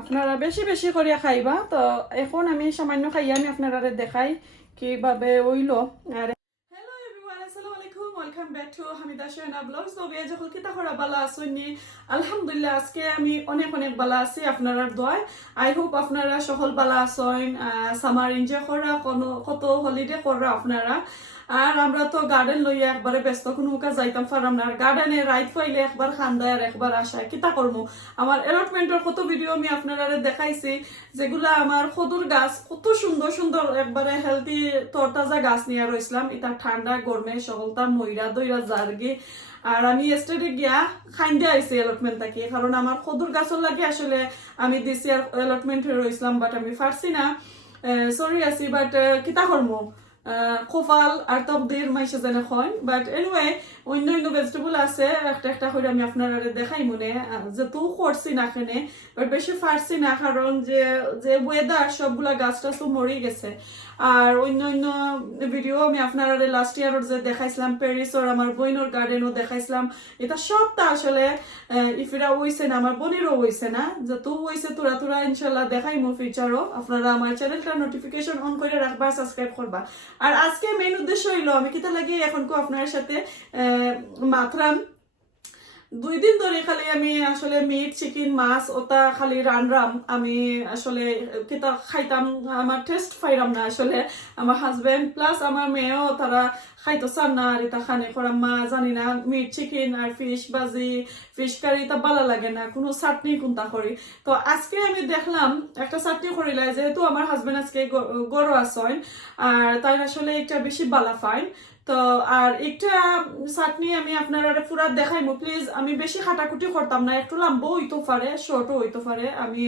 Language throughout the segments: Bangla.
আপনারা বেশি বেশি করিয়া খাইবা। তো এখন আমি সামান্য খাইয়া আমি আপনারা দেখাই কিভাবে হইলো। আর হ্যালো এভরিওয়ান, আসসালামু আলাইকুম, welcome back to Hamida Shahina blogs. তো বিয়ে যখন কিতা করা বালা আসুনি, আলহামদুলিল্লাহ আজকে আমি অনেক অনেক বালা আছি আপনার দোয়ায়। আই হোপ আপনারা সকল বালা আসেন, সামার এনজয় করা, কত হলিডে করা আপনারা। আর আমরা তো গার্ডেন লইয়া একবারে ব্যস্ত, কোনো মুখা যাইতাম পারলাম না। আর গার্ডেনে রাইত পাইলে একবার খান্দায় আর একবার আসায় কিতা করবো। আমার এলটমেন্টের কত ভিডিও আমি আপনারা দেখাইছি, যেগুলা আমার সদুর গাছ কত সুন্দর সুন্দর একবারে হেলদি তরতাজা গাছ নিয়ে রয়েছিলাম। এটা ঠান্ডা গরমে সকলটা ময়রা দইরা জারগি। আর আমি এস্টেডে গিয়া খাইন্দে আইছি এলটমেন্ট থাকি, কারণ আমার সদুর গাছর লাগে আসলে আমি দিছি আর এলটমেন্ট হয়ে রয়েছিলাম, বাট আমি পারছি না। সরি আছি, বাট কিতা করবো, কপাল আর তকদির মাইসে জানে হয়। বাট এনিওয়ে অন্য অন্য ভেজিটেবল আছে, একটা একটা করে আমি আপনারা দেখাই মনে যেহেতু করছি না এখানে, বাট বেশি পারছি না, কারণ যে যে ওয়েদার সবগুলা গাছ টাছ তো মরে গেছে। আর অন্য অন্য ভিডিও আমি আপনারা লাস্ট ইয়ার যে দেখাইছিলাম প্যারিসর আমার বইনোর গার্ডেনও দেখাইছিলাম। এটা সবটা আসলে ইফিরা হইছে না, আমার বোনেরও হইছে না, যেহেতু হইছে তোরা তোরা ইনশাল্লাহ দেখাই মো ফিউচারও। আপনারা আমার চ্যানেলটা নোটিফিকেশন অন করে রাখবা, সাবস্ক্রাইব করবা। আর আজকে মেইন উদ্দেশ্য হইলো আমি কিতা লাগি এখন আপনার সাথে মাত্রাম 2 দিন ধরে খালি আমি আসলে মিট চিকেন মাছ ওটা খালি রানরাম। আমি আসলে কিতা খাইতাম, আমার টেস্ট পাইরাম না আসলে। আমার হাজবেন্ড প্লাস আমার মেয়েও তারা খাইতো চান না। আর এটা খানে করাম মা জানি না, মিট চিকেন আর ফিশ বাজি ফিশ কারি এটা ভালো লাগে না, কোনো চাটনি কোনটা করি। তো আজকে আমি দেখলাম একটা চাটনি করিলাই, যেহেতু আমার হাজবেন্ড আজকে গরু আসেন আর তাই আসলে এটা বেশি বালা ফাইন। তো আর একটা চাটনি আমি আপনারা পুরা দেখাইমু প্লিজ। আমি বেশি খাটাকুটি করতাম না, একটু লম্বা হইতে পারে, শর্টও হইতে পারে। আমি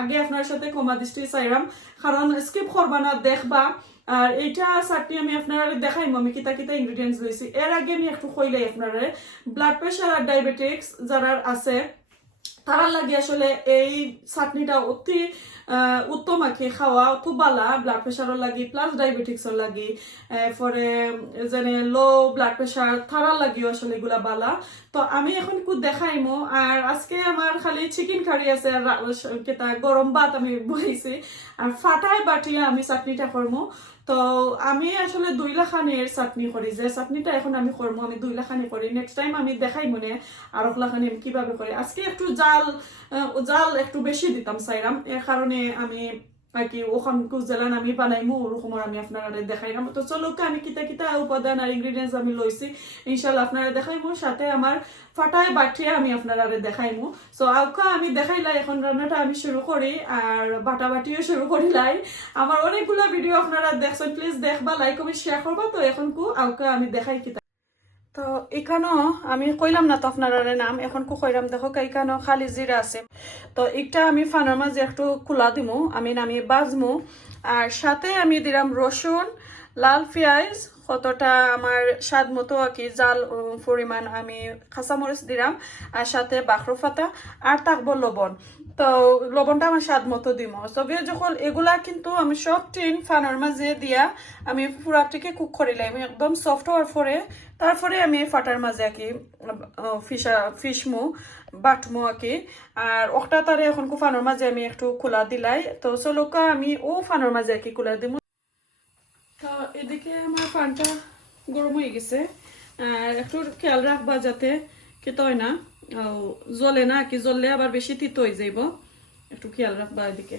আগে আপনার সাথে কমা দৃষ্টি চাইলাম, কারণ স্কিপ করবা না, দেখবা। আর এইটা চাটনি আমি আপনারা দেখাইমু আমি কিতা কিতা ইনগ্রিডিয়েন্টস লইছি। এর আগে আমি একটু কইলাই আপনারা, ব্লাড প্রেশার আর ডায়াবেটিক্স যারা আছে তারা লাগে আসলে এই চাটনিটা অতি উত্তম আর কি খাওয়া, খুব বালা ব্লাড প্রেশারও লাগি প্লাস ডায়াবেটিক্সও লাগি, পরে যেনে লো ব্লাড প্রেশার তারা লাগিও আসলে এগুলা বালা। তো আমি এখন খুব দেখাইমো। আর আজকে আমার খালি চিকেন কারি আছে আর কেতা গরম ভাত আমি বইছি, আর ফাটায় বাটিয়া আমি চাটনিটা করবো। তো আমি আসলে 2 লাখানের চাটনি করি, যে চাটনিটা এখন আমি করবো আমি 2 লাখানি করি। নেক্সট টাইম আমি দেখাই মনে আর লাখানি আমি কিভাবে করি। আজকে একটু জাল একটু বেশি দিতাম চাইরাম, এর কারণে আমি আর কি ওখান জেলান আমি বানাইমু ওরকম আমি আপনারা দেখাইলাম। তো চলো আমি কিতা কিতা উপাদান আর ইনগ্রিডিয়েন্টস আমি লইছি ইনশাল্লাহ আপনারা দেখাইমু, সাথে আমার ফাটায় বাটিয়ে আমি আপনারা দেখাইমু। সো আউকা আমি দেখাইলাই, এখন রান্নাটা আমি শুরু করি আর বাটা বাটিও শুরু করিলাই। আমার অনেকগুলো ভিডিও আপনারা দেখছেন, প্লিজ দেখবা, লাইক কমেন্ট শেয়ার করবা। তো এখন আউকা আমি দেখাই কিতা। তো এখানেও আমি কইলাম না তো আপনারা নাম, এখন কইলাম দেখো এখানেও খালি জিরা আছে। তো একটা আমি ফানোর মাঝে একটু খোলা দিমু, আমি বাজমু। আর সাথে আমি দিলাম রসুন, লাল পেঁয়াজ কতটা আমার স্বাদ মতো আর কি জাল পরিমাণ আমি কাঁচামরিচ দিলাম, আর সাথে বাখরু পাতা আর থাকবো লবণ। তো লবণটা আমার স্বাদ মতো দিব। তবে যখন এগুলা কিন্তু আমি সব টিন ফানোর মাঝে দিয়া আমি পুরাটিকে কুক করিলাই, আমি একদম সফট হওয়ার পরে তারপরে আমি ফাটার মাঝে আর কি ফিশমু বাটমু আর কি। আর ওটা তারে এখন ফানোর মাঝে আমি একটু খোলা দিলাই। তো চলোকা আমি ও ফানোর মাঝে আর কি খোলা দিব। তো এদিকে আমার পানটা গরম হয়ে গেছে, আর একটু খেয়াল রাখবা যাতে খেতে হয় না জ্বলে না কি, জ্বললে আবার বেশি তিতো হয়ে যাইব, একটু খেয়াল রাখবা এদিকে।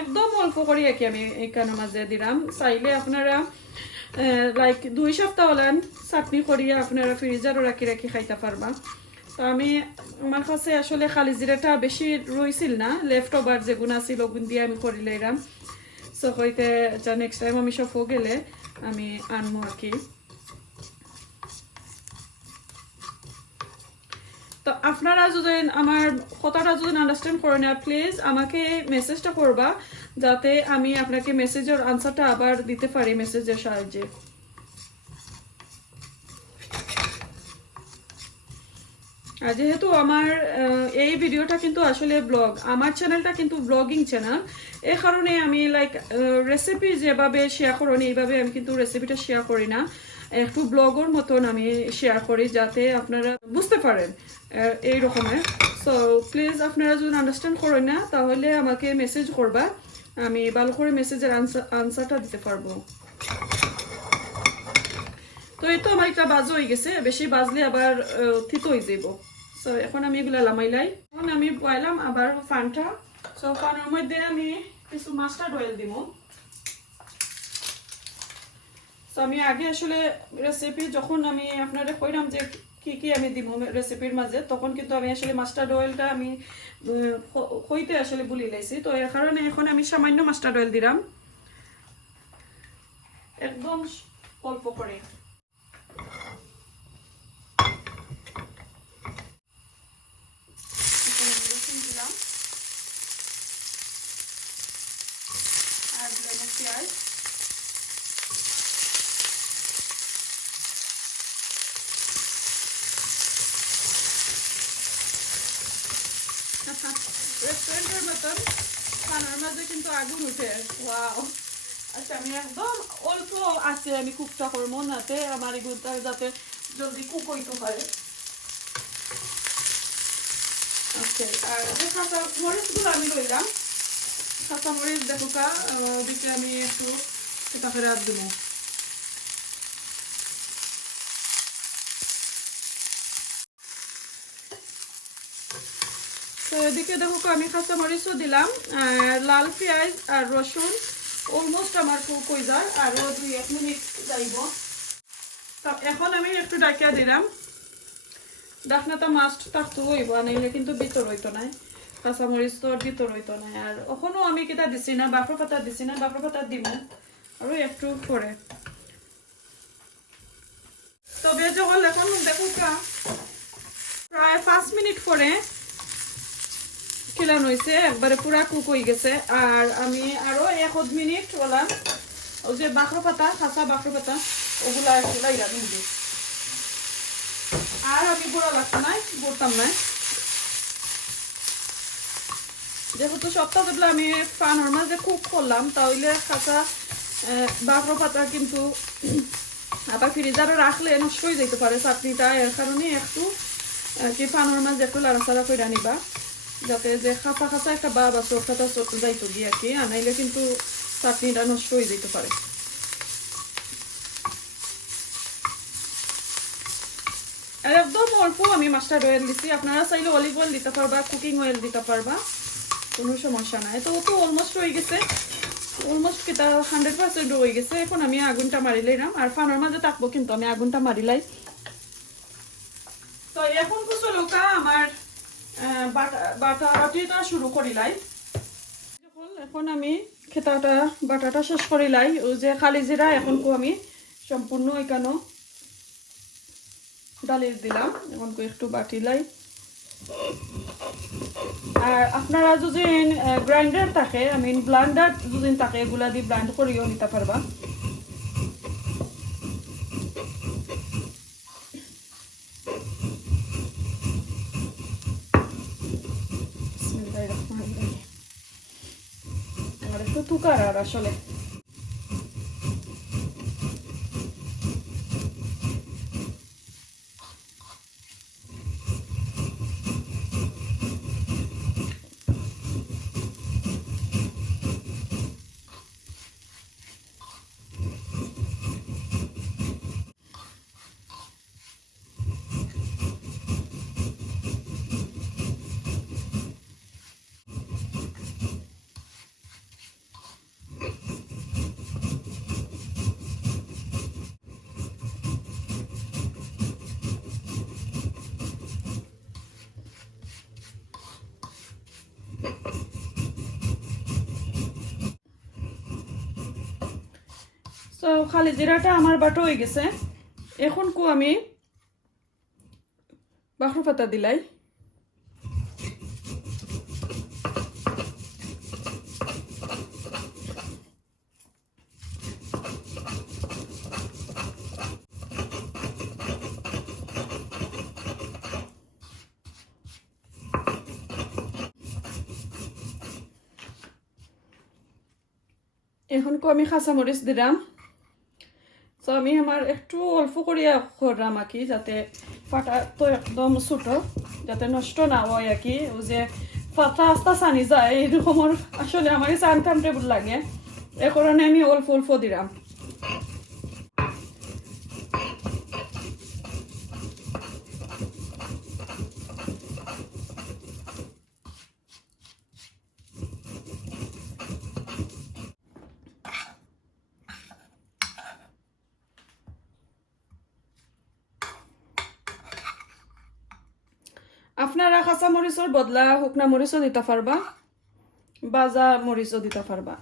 একদম অল্প করে আর কি আমি এখানের মাঝে দিলাম। চাইলে আপনারা লাইক 2 সপ্তাহ হলেন চাটনি করিয়া আপনারা ফ্রিজারও রাখি রাখি খাইতে পারবা। তো আমি আমার কাছে আসলে খালি জিরাটা বেশি রইছিল না, লেফট ওভার যেগুলো আছিল ওগুন দিয়ে আমি করিলে এরাম। সো হইতে যা নেক্সট টাইম আমি সব গেলে আমি আনবো আর কি। তো আপনারা যদি আমার কথাটা যদি আন্ডারস্ট্যান্ড করে না, প্লিজ আমাকে মেসেজটা করবা, যাতে আমি আপনাকে মেসেজের আনসারটা আবার দিতে পারি মেসেজের সাহায্যে। আর যেহেতু আমার এই ভিডিওটা কিন্তু আসলে ব্লগ, আমার চ্যানেলটা কিন্তু ব্লগিং চ্যানেল, এই কারণে আমি লাইক রেসিপি যেভাবে শেয়ার করি এইভাবে আমি কিন্তু রেসিপিটা শেয়ার করি না। একটু ব্লগের মতন আমি শেয়ার করি যাতে আপনারা বুঝতে পারেন এই রকমের। সো প্লিজ আপনারা যদি আন্ডারস্ট্যান্ড করেন না তাহলে আমাকে মেসেজ করবা, আমি ভালো করে মেসেজের আনসারটা দিতে পারবো। তো এই তো আমার একটা বাজ হয়ে গেছে, বেশি বাজলে আবার থিতো হয়ে যাব। সো এখন আমি এগুলা লামাইলাই, এখন আমি বয়ালাম আবার ফানটা। সো ফানের মধ্যে আমি কিছু মাস্টার্ড অয়েল দিব। তো আমি আগে আসলে রেসিপি যখন আমি আপনারা কইলাম যে কি কি আমি দিব রেসিপির মাঝে, তখন কিন্তু আমি আসলে মাস্টার্ড অয়েলটা আমি কইতে আসলে ভুলে লাইছি। তো এর কারণে এখন আমি সামান্য মাস্টার্ড অয়েল দিলাম, একদম অল্প করে। দিলাম আর দিলাম পেঁয়াজ। রেস্টুরেন্টের মতন খানার মাঝে কিন্তু আগুন উঠে, ওয়াও। আচ্ছা আমি একদম অল্প আছে আমি কুকটা করবো, নাতে আমার এগুলোটা যাতে জলদি কুক হইতে পারে। ওকে, আর কাঁচা মরিচগুলো আমি রইলাম, কাঁচা মরিচ দেখো কা ওদিকে আমি একটু সেটাকে রাত দেবো। তো এদিকে দেখো আমি কাঁচা মরিচও দিলাম, আর লাল পেঁয়াজ আর রসুন অলমোস্ট আমার কুক হয়ে যায়, আরও 2-1 মিনিট যাইব। এখন আমি একটু ডাকিয়া দিলাম, ডাকনাটা মাস্ট থাকতে হইব, নাইলে কিন্তু ভিতর হইতো নাই, কাঁচামরিচ তো ভিতর হইতো নাই। আর ওখানেও আমি কিতা দিছি না, বাঁকড়া পাতা দিছি না, বাঁকড়া পাতা দিব আরো একটু পরে। তবে যখন এখন দেখো প্রায় 5 মিনিট পরে খিলানো হয়েছে, একবারে পুরা কুক হয়ে গেছে। আর আমি আরো 1 মিনিট বললাম ওই যে বাঁকড়া পাতা, কাঁচা বাঁকড়া পাতা ওগুলা একটু লাইলা দিই, আর আমি গুঁড়া লাগতো না, গুড়তাম না। যেহেতু সপ্তাহগুলো আমি ফানোর মাঝে কুক করলাম, তাহলে কাঁচা বাঁকড়া পাতা কিন্তু আবার ফ্রিজারে রাখলে নষ্ট হয়ে যেতে পারে চাটনিটা। এর কারণে একটু কি ফানোর মাঝে একটু লাড়াচাড়া করে নিবা, যাতে যে কাঁচা কাঁচা একটা ভাব আছে ওটা যাইতো গিয়ে আর কি, আনাইলে কিন্তু চাটনিটা নষ্ট হয়ে যেতে পারে। আর একদম অল্প আমি মাস্টার্ড অয়েল দিচ্ছি, আপনারা চাইলে অলিভ অয়েল দিতে পারবা, কুকিং অয়েল দিতে পারবা, কোনো সমস্যা নাই। তো তো অলমোস্ট হয়ে গেছে, অলমোস্ট কিটা 100% হয়ে গেছে। এখন আমি আগুনটা মারিলাম, আর ফানোর মাঝে থাকবো কিন্তু আমি আগুনটা মারিলাই। তো এখন তো চলো আমার বাটাটা শুরু করিলাই। এখন আমি খেতাটা বাটাটা শেষ করিলাই, ওই যে খালি জিরা এখন আমি সম্পূর্ণ এখানে ডালির দিলাম, এখন একটু বাটিলাই। আর আপনারা যদি গ্রাইন্ডার থাকে, আমি ব্লান্ডার যদি থাকে এগুলা দিয়ে ব্লান্ড করিও নিতে পারবা। আমার একটু তুকার আর আসলে তো খালি জিরাটা আমার বাটো হয়ে গেছে। এখন আমি বাঁকড়া পাতা দিলাই, এখন আমি কাঁচামরিচ দিলাম, তো আমি আমার একটু অল্প করিয়া করলাম আর কি, যাতে ফাটা তো একদম ছোটো, যাতে নষ্ট না হয় আর কি। ও যে ফাটা আস্তা সানি যায় এরকম আসলে আমার কাছে আনকমফর্টেবল লাগে, এ কারণে আমি অল্প অল্প দিলাম। আপনারা কাঁচা মরিচের বদলা শুকনা মরিচও দিতে পারবা, বাজা মরিচও দিতে পারবা।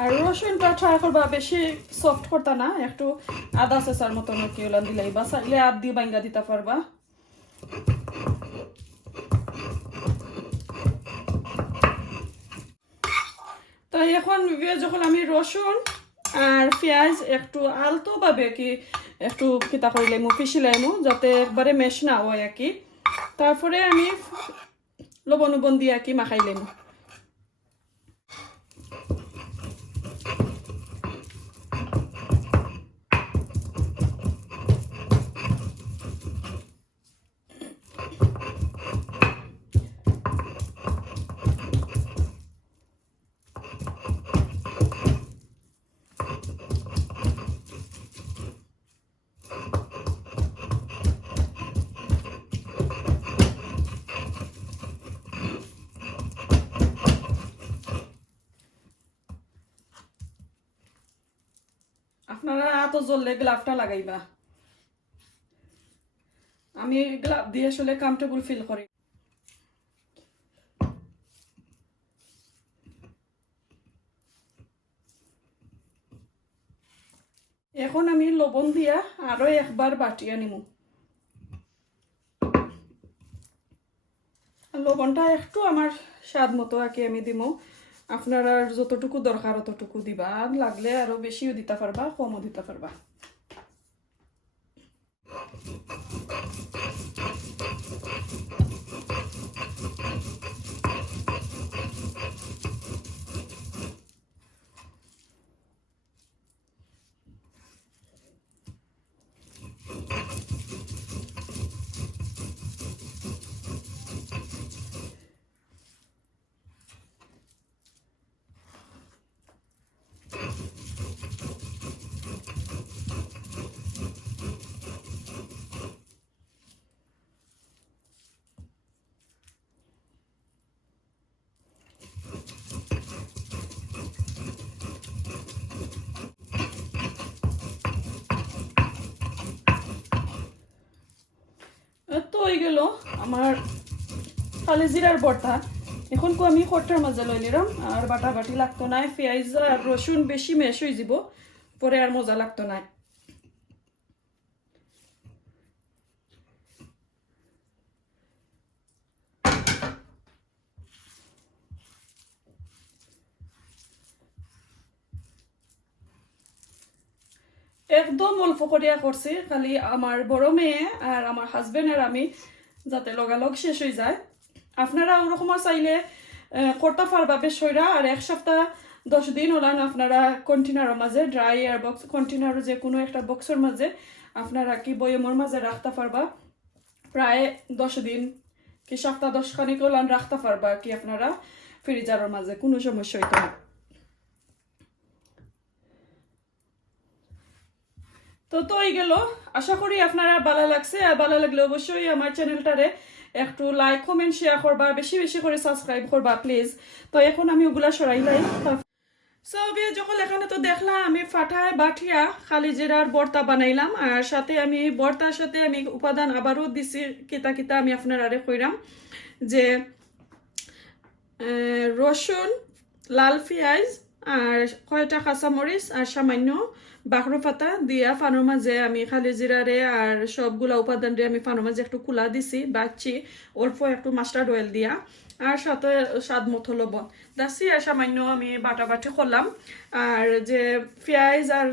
আর রসুনটা ট্রাই করবা বেশি সফট করতা না, একটু আদা চেঁচার মতন আর কি ওলান দিলাই, বা চাইলে আদ দিয়ে বাইঙ্গা দিতে পারবা। তো এখন যখন আমি রসুন আর পেঁয়াজ একটু আলতো ভাবে কি একটু কিতা করিলাম পিছিলাম, যাতে একবারে মেশ না হয় আর কি। তারপরে আমি লবণ উবন দিয়ে আর কি মাখাইলাম। আপনারা এত জ্বললে গ্লাভটা লাগাইবা, আমি গ্লাভ দিয়ে আসলে কমফর্টেবল ফিল করি। এখন আমি লবণ দিয়া আরো একবার বাটিয়া নিমু। লবণটা একটু আমার স্বাদ মতো আর কি আমি দিমু, আপনারা যতটুকু দরকার অতটুকু দিবা, লাগলে আরো বেশিও দিতে পারবা, কমও দিতে পারবা। তো হয়ে গেল আমার কালি জিরার ভর্তা। এখন আমি খট্টার মাঝে লই নিলাম, আর বাটা বাটি লাগতো না, পেঁয়াজ আর রসুন বেশি মেশ হয়ে যাব, পরে আর মজা লাগতো না। একদম অল্প করিয়া করছি, খালি আমার বড় মেয়ে আর আমার হাজবেন্ড আর আমি, যাতে লগালগ শেষ হয়ে যায়। আপনারা ওরকম চাইলে করতে পারবা বেশ সইরা, আর এক সপ্তাহ 10 দিন হলান আপনারা কন্টেনারের মাঝে, ড্রাই এয়ার বক্স কন্টেনার যে কোনো একটা বক্সের মাঝে আপনারা কি বয়মের মাঝে রাখতে পারবা, প্রায় 10 দিন কি সপ্তাহ 10 খানিক হলান রাখতে পারবা কি আপনারা ফ্রিজারের মাঝে, কোনো সমস্যা হইতো না। তো হয়ে গেল, আশা করি আপনারা ভালো লাগছে, আর ভালো লাগলে অবশ্যই আমার চ্যানেলটারে একটু লাইক কমেন্ট শেয়ার করবা, বেশি বেশি করে সাবস্ক্রাইব করবা প্লিজ। তো এখন আমি ওগুলা সরাইলাই। যখন এখানে তো দেখলাম আমি ফাটায় বাটিয়া খালি জিরার ভর্তা বানাইলাম, আর সাথে আমি ভর্তার সাথে আমি উপাদান আবারও দিছি, কিতা কিতা আমি আপনারা কইরাম যে রসুন, লাল পেঁয়াজ, আর কয়টা কাঁচামরিচ আর সামান্য বাখরো পাতা দিয়া ফানোর মাঝে আমি খালি জিরারে আর সবগুলা উপাদান দিয়ে আমি ফানোর মাঝে একটু কুলা দিছি বাচ্ছি অল্প একটু মাস্টার্ড অয়েল দিয়া আর সাথে স্বাদ মতো লবণ দাসি আর সামান্য আমি বাটাবাটি করলাম আর যে পেঁয়াজ আর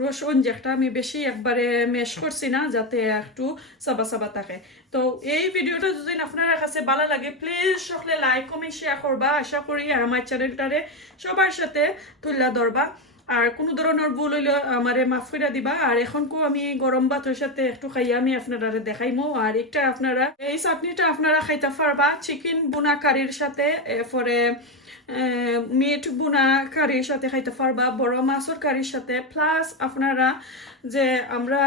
রসুন যেটা আমি বেশি একবারে মেশ করছি না যাতে একটু সাবা সাবা থাকে তো এই ভিডিওটা যদি আপনার কাছে ভালো লাগে প্লিজ সকলে লাইক কমেন্ট শেয়ার করবা আশা করি আর আমার চ্যানেলটারে সবার সাথে তুললা ধরবা আর কোনো ধরনের ভুল হইলে আমারে মাফ করে দিবা আর এখনকো আমি গরম ভাতের সাথে একটু খাইয়া আমি আপনারা দেখাইমো আর একটা আপনারা এই চাটনিটা আপনারা খাইতে পারবা চিকেন বুনা কারির সাথে এরপরে মিট বুনা কারির সাথে খাইতে পারবা বড় মাছের কারির সাথে প্লাস আপনারা যে আমরা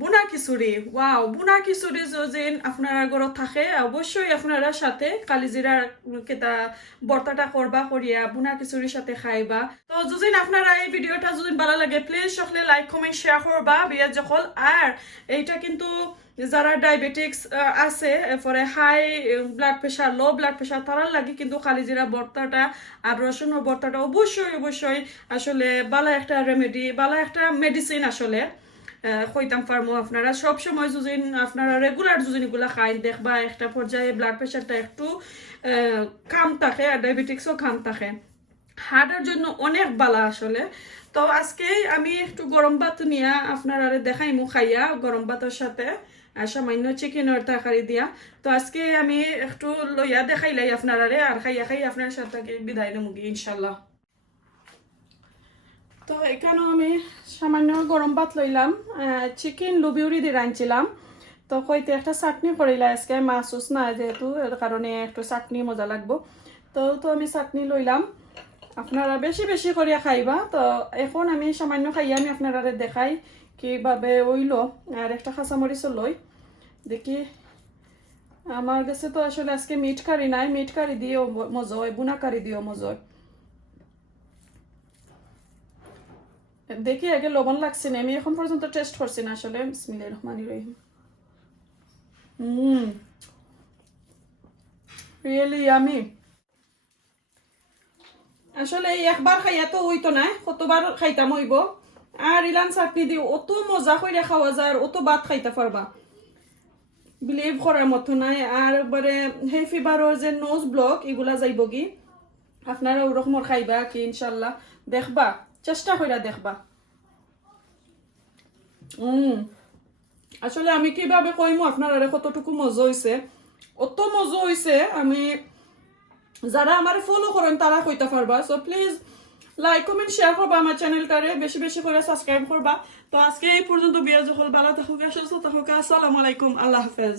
বুনা খিচুড়ি ওয়াও বুনা খিচুড়ি যদি আপনারা ঘরত থাকে অবশ্যই আপনারা সাথে কালিজিরার কেটা বর্তাটা করবা করিয়া বুনা খিচুড়ির সাথে খাইবা তো যদি আপনারা এই ভিডিওটা যদি ভালো লাগে প্লিজ সকলে লাইক কমেন্ট শেয়ার করবা বিয়া যখন আর এইটা কিন্তু যারা ডায়াবেটিক্স আছে এরপরে high blood pressure low blood pressure তারার লাগে কিন্তু কালিজিরা বর্তাটা আর রসুনের বর্তাটা অবশ্যই অবশ্যই আসলে ভালো একটা রেমেডি ভালো একটা মেডিসিন আসলে কইতাম পারমো আপনারা সব সময় যদি আপনারা রেগুলার যদি এগুলা খাই দেখবা একটা পর্যায়ে ব্লাড প্রেশারটা একটু কম থাকে আর ডায়াবেটিক্সও কম থাকে হার্টের জন্য অনেক ভালো আসলে তো আজকে আমি একটু গরম ভাত নিয়ে আপনারা দেখাইমু খাইয়া গরম ভাতের সাথে আর সামান্য চিকেনের তরকারি দিয়া তো আজকে আমি একটু লইয়া দেখাইলাই আপনারা আর খাইয়া খাই আপনার সাথে বিদায় নেমুগি ইনশাল্লাহ তো এখানেও আমি সামান্য গরম ভাত লইলাম চিকেন লুবিউরি দিয়ে রাঁধছিলাম তো কইতে একটা চাটনি করিলা আজকে মাছ উস না যেহেতু এর কারণে একটু চাটনি মজা লাগবো তো আমি চাটনি লইলাম আপনারা বেশি বেশি করিয়া খাইবা তো এখন আমি সামান্য খাইয়া আমি আপনারা দেখাই কিভাবে ওইলো আর একটা কাঁচামরিচও লই দেখি আমার কাছে তো আসলে আজকে মিট কারি নাই মিট কারি দিয়েও মজা হয় বুনা কারি দিয়েও মজা হয় দেখি আগে লবণ লাগছে না আমি এখন পর্যন্ত টেস্ট করছি না আসলে বিসমিল্লাহির রহমানির রহিম রিয়েলি ইয়ামি আসলে একবার খাইয়া তো হইতো না কতবার খাইতাম হইব আর ইলান চাটনি দিয়ে অত মজা করে খাওয়া যায় আর অত ভাত খাইতে পারবা বিলিভ করার মতো নাই আর একবারে সেই ফিভারের যে নোজ ব্লক এগুলা যাইব কি আপনারা ওরকমের খাইবা কি ইনশাল্লাহ দেখবা চেষ্টা করে দেখবা আসলে আমি কিভাবে কইমু আপনারা কতটুকু মজা হইছে অত মজা হইছে আমি যারা আমার ফলো করেন তারা কইতে পারবা so please like comment share করবা আমার চ্যানেলটারে বেশি বেশি করে সাবস্ক্রাইব করবা তো আজকে এই পর্যন্ত বিয়া যখন ভালো থাকুক সুস্থ থাকুক আসসালামু আলাইকুম আল্লাহ হাফেজ